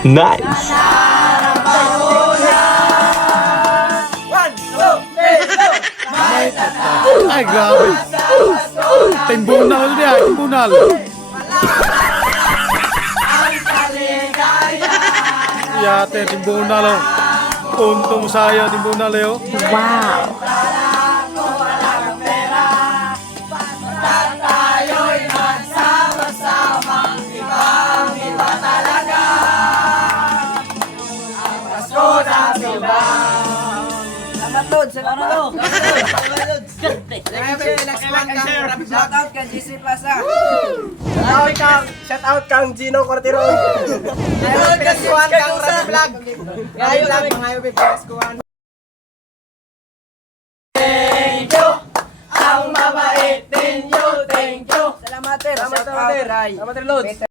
Nice! Ay, grabe. Timbunal niya, timbunal. Yate, timbunal oh. Untong saya, timbunal eh oh. Wow! Shout out kang GC Plaza. Shout out kang Gino Cortiro. Ngayon kang Juan kang Rabi Vlog. Ngayon lang mga UB Press Kuan. Thank you. Ang mabait ninyo. Thank you. Salamat, Ter. Salamat, Shout out, Ter. Ray. Salamat, Ter Lods.